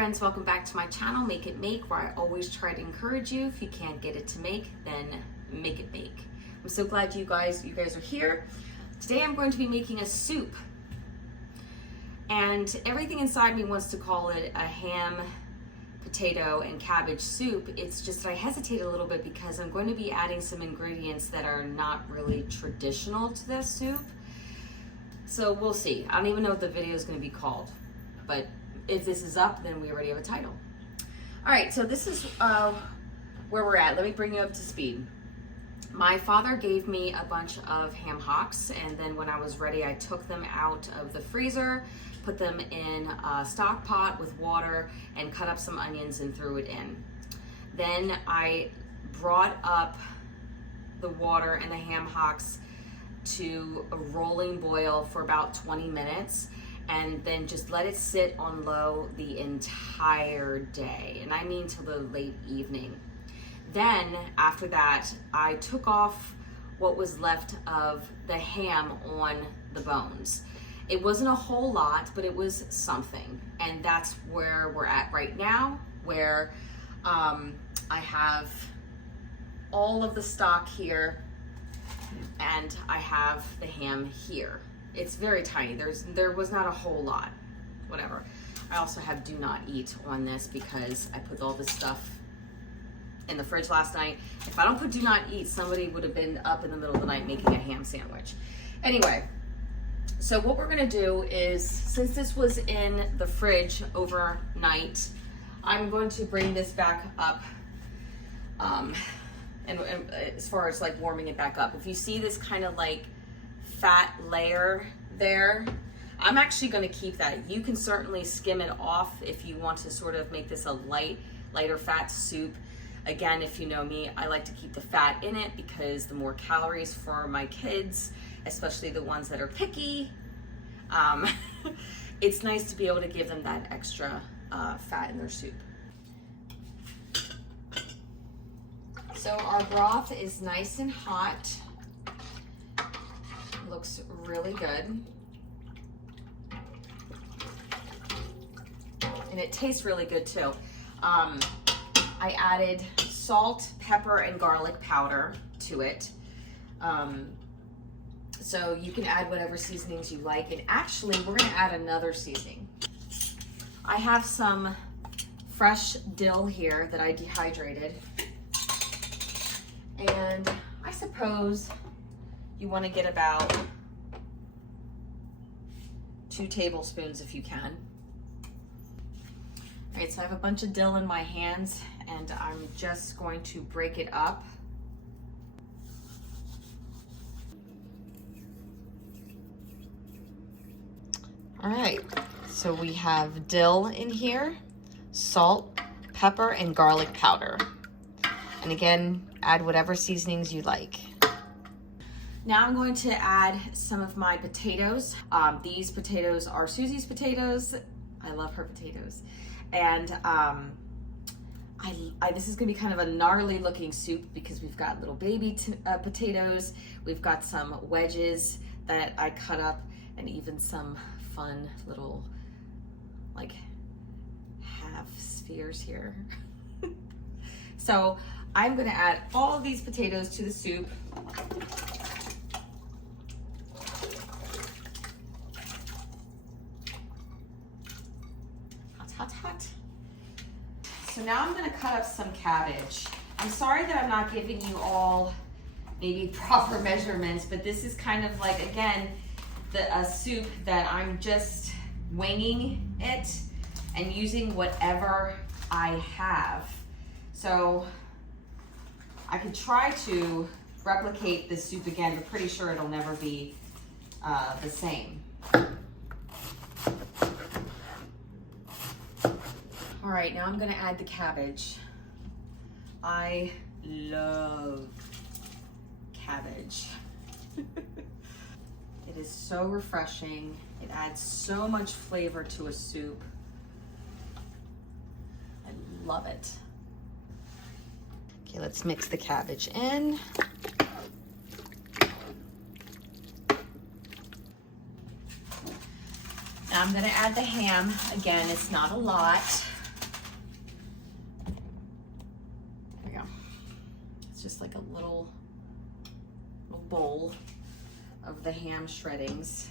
friends, welcome back to my channel, Make It Make, where I always try to encourage you. If you can't get it to make, then make it bake. I'm so glad you guys are here. Today I'm going to be making a soup. And everything inside me wants to call it a ham, potato, and cabbage soup. It's just that I hesitate a little bit because I'm going to be adding some ingredients that are not really traditional to this soup. So we'll see. I don't even know what the video is going to be called, but if this is up, then we already have a title. All right, so this is where we're at. Let me bring you up to speed. My father gave me a bunch of ham hocks, and then when I was ready, I took them out of the freezer, put them in a stock pot with water, and cut up some onions and threw it in. Then I brought up the water and the ham hocks to a rolling boil for about 20 minutes, and then just let it sit on low the entire day, and I mean till the late evening. Then after that, I took off what was left of the ham on the bones. It wasn't a whole lot, but it was something, and that's where we're at right now, where I have all of the stock here and I have the ham here. It's very tiny. There was not a whole lot, whatever. I also have do not eat on this because I put all this stuff in the fridge last night. If I don't put do not eat, somebody would have been up in the middle of the night making a ham sandwich. Anyway, so what we're gonna do is, since this was in the fridge overnight, I'm going to bring this back up, and as far as like warming it back up. If you see this kind of like fat layer there, I'm actually going to keep that. You can certainly skim it off if you want to sort of make this a lighter fat soup. Again, if you know me, I like to keep the fat in it because the more calories for my kids, especially the ones that are picky, it's nice to be able to give them that extra fat in their soup. So our broth is nice and hot. Looks really good. And it tastes really good too. I added salt, pepper, and garlic powder to it. So you can add whatever seasonings you like. And actually, we're gonna add another seasoning. I have some fresh dill here that I dehydrated. And I suppose you want to get about 2 tablespoons if you can. All right, so I have a bunch of dill in my hands and I'm just going to break it up. All right, so we have dill in here, salt, pepper, and garlic powder. And again, add whatever seasonings you like. Now I'm going to add some of my potatoes. These potatoes are Susie's potatoes. I love her potatoes. And this is gonna be kind of a gnarly looking soup because we've got little baby potatoes. We've got some wedges that I cut up and even some fun little like half spheres here. So I'm gonna add all of these potatoes to the soup. Hot. So now I'm gonna cut up some cabbage. I'm sorry that I'm not giving you all maybe proper measurements, but this is kind of like, again, a soup that I'm just winging it and using whatever I have. So I could try to replicate this soup again, but pretty sure it'll never be the same. All right, now I'm gonna add the cabbage. I love cabbage. It is so refreshing. It adds so much flavor to a soup. I love it. Okay, let's mix the cabbage in. Now I'm gonna add the ham. Again, it's not a lot. It's just like a little bowl of the ham shreddings.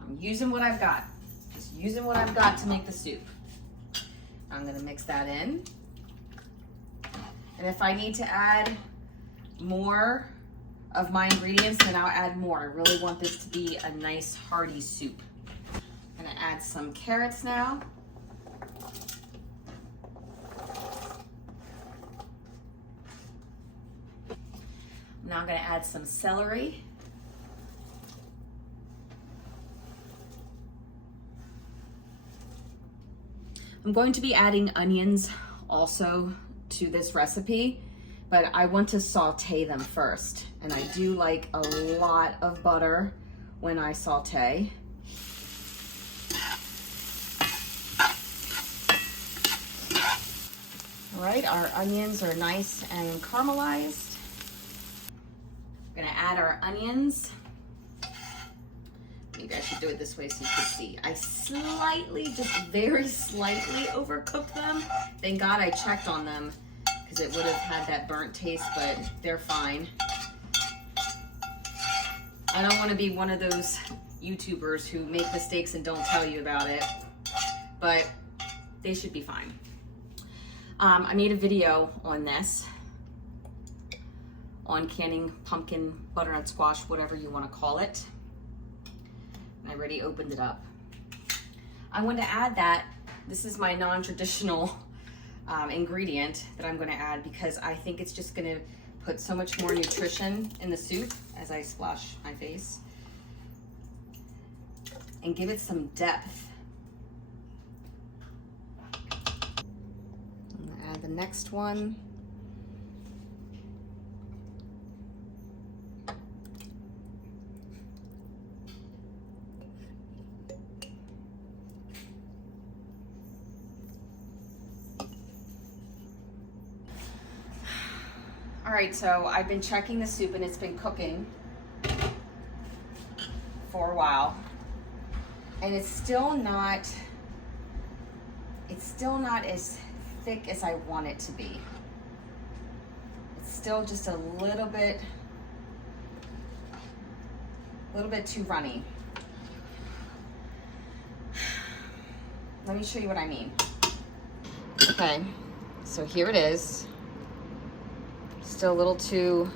I'm using what I've got. Just using what I've got to make the soup. I'm gonna mix that in. And if I need to add more of my ingredients, then I'll add more. I really want this to be a nice hearty soup. I'm gonna add some carrots now. Now I'm gonna add some celery. I'm going to be adding onions also to this recipe, but I want to saute them first. And I do like a lot of butter when I saute. All right, our onions are nice and caramelized. We're gonna add our onions. Maybe I should do it this way so you can see. I slightly, just very slightly overcooked them. Thank God I checked on them because it would have had that burnt taste, but they're fine. I don't want to be one of those YouTubers who make mistakes and don't tell you about it, but they should be fine. I made a video on this, on canning pumpkin, butternut squash, whatever you want to call it. I already opened it up. I want to add that. This is my non-traditional ingredient that I'm going to add because I think it's just going to put so much more nutrition in the soup as I splash my face and give it some depth. I'm going to add the next one. All right, so I've been checking the soup and it's been cooking for a while, and it's still not as thick as I want it to be. It's still just a little bit too runny. Let me show you what I mean. Okay, so here it is. Still a little too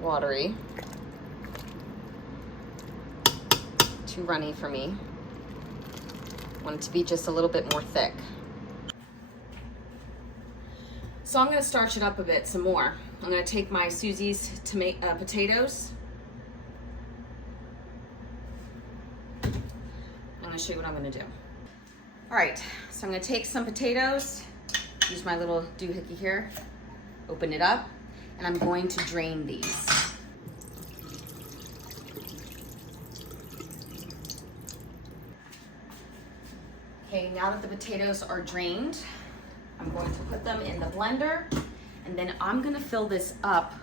watery, too runny for me. Want it to be just a little bit more thick. So I'm going to starch it up a bit, some more. I'm going to take my Susie's potatoes. I'm going to show you what I'm going to do. All right, so I'm going to take some potatoes, use my little doohickey here, open it up, and I'm going to drain these. Okay, now that the potatoes are drained, I'm going to put them in the blender, and then I'm gonna fill this up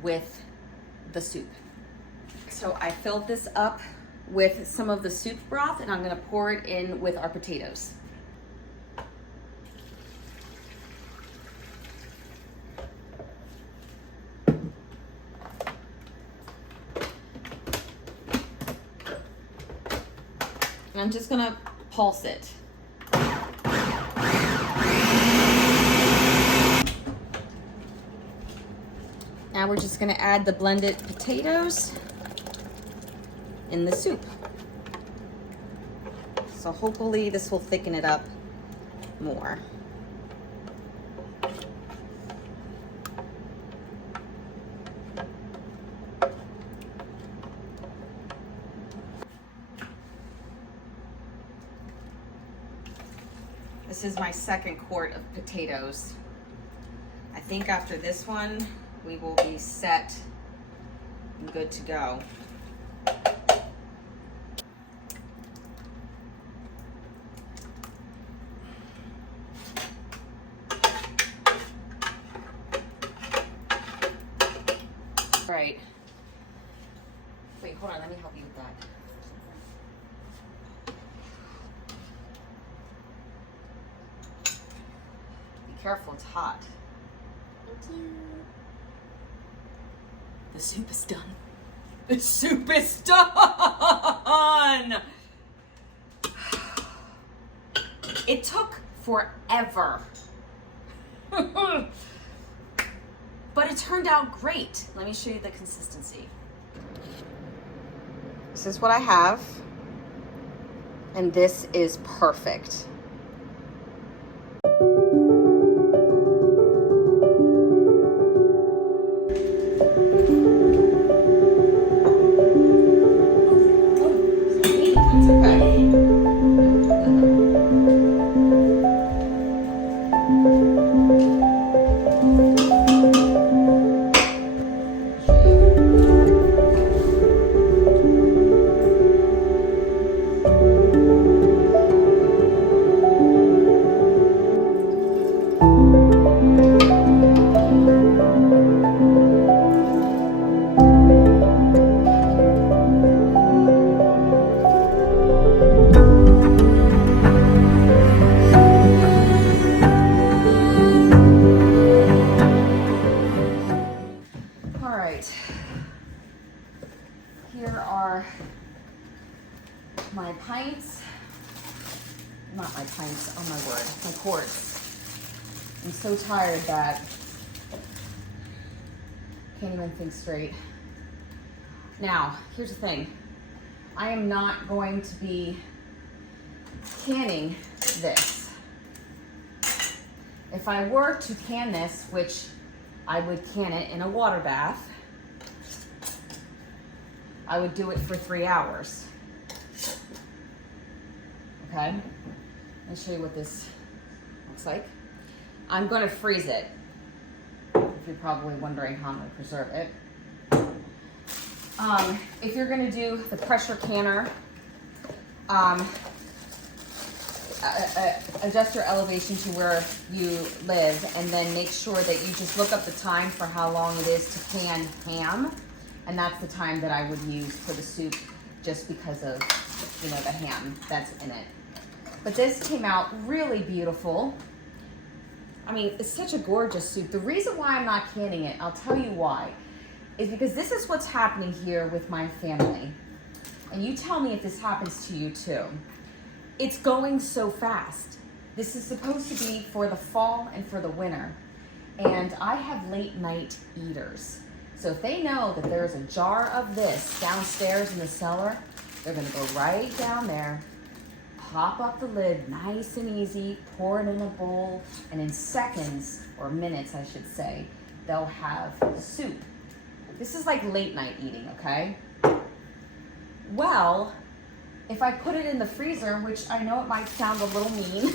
with the soup. So I filled this up with some of the soup broth, and I'm gonna pour it in with our potatoes. And I'm just gonna pulse it. Now we're just gonna add the blended potatoes in the soup. So hopefully this will thicken it up more. This is my second quart of potatoes. I think after this one, we will be set and good to go. All right. Wait, hold on, let me help you with that. Careful, it's hot. Thank you. The soup is done. The soup is done! It took forever. But it turned out great. Let me show you the consistency. This is what I have. And this is perfect. Here are my pints. Not my pints, oh my word, my quarts. I'm so tired that I can't even think straight. Now, here's the thing. I am not going to be canning this. If I were to can this, which I would can it in a water bath, I would do it for 3 hours. Okay, let me show you what this looks like. I'm going to freeze it. If you're probably wondering how I'm going to preserve it. If you're going to do the pressure canner, adjust your elevation to where you live, and then make sure that you just look up the time for how long it is to can ham. And that's the time that I would use for the soup, just because of, you know, the ham that's in it. But this came out really beautiful. I mean, it's such a gorgeous soup. The reason why I'm not canning it, I'll tell you why, is because this is what's happening here with my family. And you tell me if this happens to you too. It's going so fast. This is supposed to be for the fall and for the winter. And I have late night eaters. So if they know that there's a jar of this downstairs in the cellar, they're gonna go right down there, pop up the lid nice and easy, pour it in a bowl, and in seconds, or minutes I should say, they'll have soup. This is like late night eating, okay? Well, if I put it in the freezer, which I know it might sound a little mean,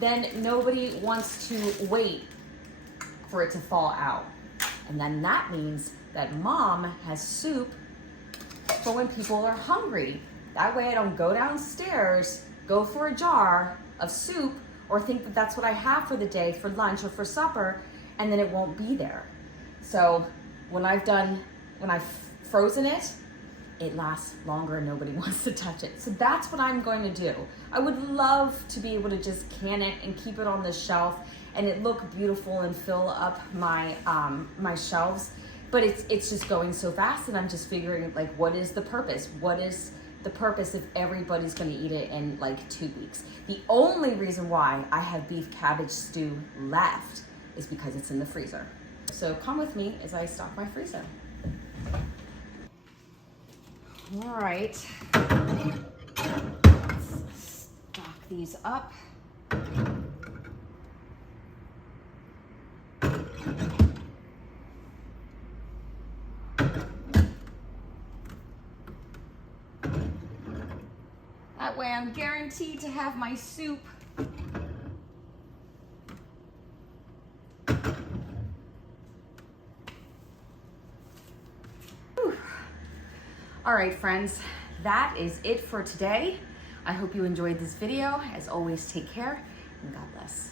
then nobody wants to wait for it to fall out. And then that means that mom has soup for when people are hungry. That way I don't go downstairs, go for a jar of soup, or think that that's what I have for the day for lunch or for supper, and then it won't be there. So when I've frozen it, it lasts longer and nobody wants to touch it. So that's what I'm going to do. I would love to be able to just can it and keep it on the shelf and it look beautiful and fill up my my shelves. But it's just going so fast, and I'm just figuring, like, what is the purpose? What is the purpose if everybody's gonna eat it in like 2 weeks? The only reason why I have beef cabbage stew left is because it's in the freezer. So come with me as I stock my freezer. All right, let's stock these up. That way I'm guaranteed to have my soup. Whew. All right, friends, that is it for today. I hope you enjoyed this video. As always, take care and God bless.